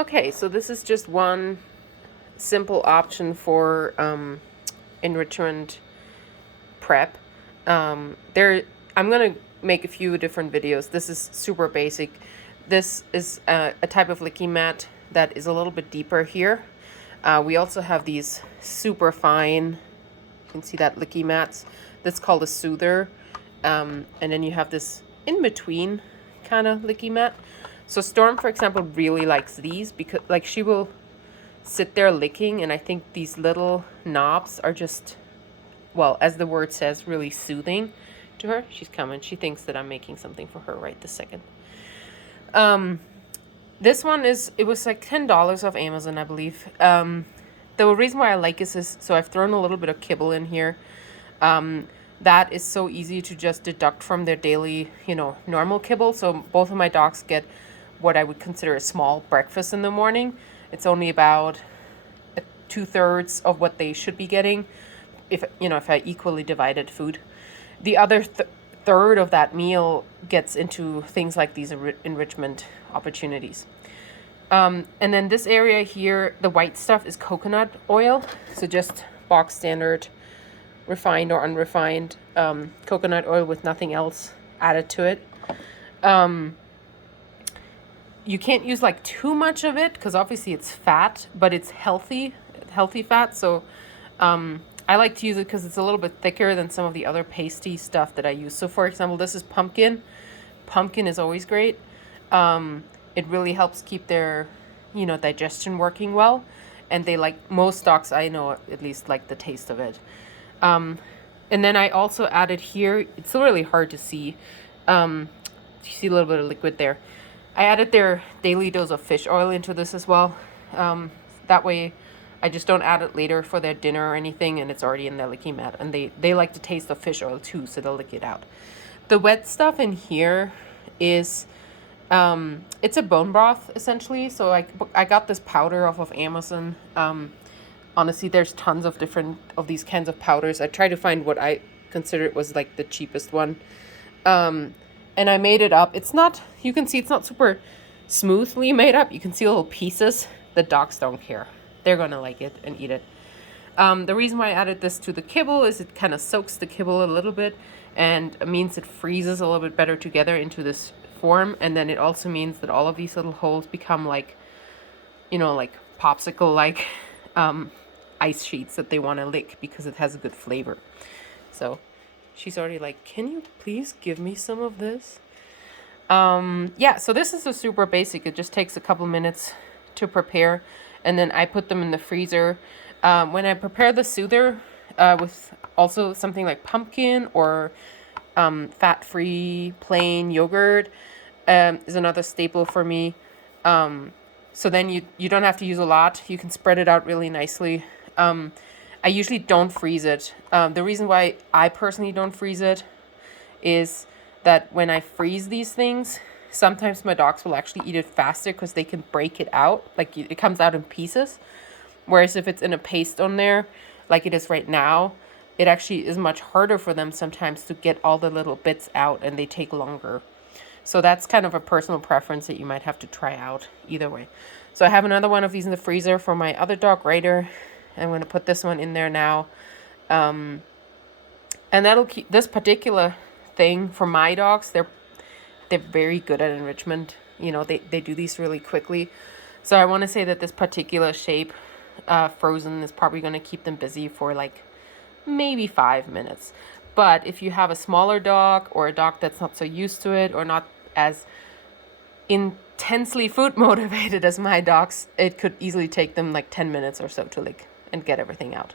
Okay, so this is just one simple option for enrichment prep. I'm gonna make a few different videos. This is super basic. This is a type of Lickimat that is a little bit deeper here. We also have these super fine, you can see that Lickimats. That's called a soother. And then you have this in between kind of Lickimat. So Storm, for example, really likes these because like she will sit there licking, and I think these little knobs are just, well, as the word says, really soothing to her. She's coming. She thinks that I'm making something for her right this second. This one it was like $10 off Amazon, I believe. The reason why I like this is, so I've thrown a little bit of kibble in here. That is so easy to just deduct from their daily, normal kibble. So both of my dogs get what I would consider a small breakfast in the morning. It's only about 2/3 of what they should be getting if I equally divided food. The other third of that meal gets into things like these enrichment opportunities. And then this area here, the white stuff is coconut oil. So just box standard, refined or unrefined coconut oil with nothing else added to it. You can't use like too much of it because obviously it's fat, but it's healthy fat. So I like to use it because it's a little bit thicker than some of the other pasty stuff that I use. So for example, this is pumpkin. Pumpkin is always great. It really helps keep their, digestion working well. And they most dogs I know at least like the taste of it. And then I also added here, it's really hard to see. You see a little bit of liquid there. I added their daily dose of fish oil into this as well. That way I just don't add it later for their dinner or anything, and it's already in their Lickimat. And they like the taste of fish oil too, so they'll lick it out. The wet stuff in here is, it's a bone broth essentially. So I got this powder off of Amazon. Honestly, there's tons of different of these kinds of powders. I tried to find what I considered was like the cheapest one. And I made it up. It's not, you can see it's not super smoothly made up. You can see little pieces. The dogs don't care. They're going to like it and eat it. The reason why I added this to the kibble is it kind of soaks the kibble a little bit, and it means it freezes a little bit better together into this form. And then it also means that all of these little holes become like, like popsicle-like ice sheets that they want to lick because it has a good flavor. So she's already like, can you please give me some of this? Yeah, so this is a super basic. It just takes a couple minutes to prepare. And then I put them in the freezer. When I prepare the soother with also something like pumpkin or fat-free plain yogurt is another staple for me. So then you don't have to use a lot. You can spread it out really nicely. I usually don't freeze it. The reason why I personally don't freeze it is that when I freeze these things, sometimes my dogs will actually eat it faster because they can break it out. Like it comes out in pieces. Whereas if it's in a paste on there, like it is right now, it actually is much harder for them sometimes to get all the little bits out, and they take longer. So that's kind of a personal preference that you might have to try out either way. So I have another one of these in the freezer for my other dog, Ryder. I'm going to put this one in there now. And that'll keep this particular thing for my dogs. They're very good at enrichment. They do these really quickly. So I want to say that this particular shape, frozen, is probably going to keep them busy for like maybe 5 minutes. But if you have a smaller dog or a dog that's not so used to it or not as intensely food motivated as my dogs, it could easily take them like 10 minutes or so to lick and get everything out.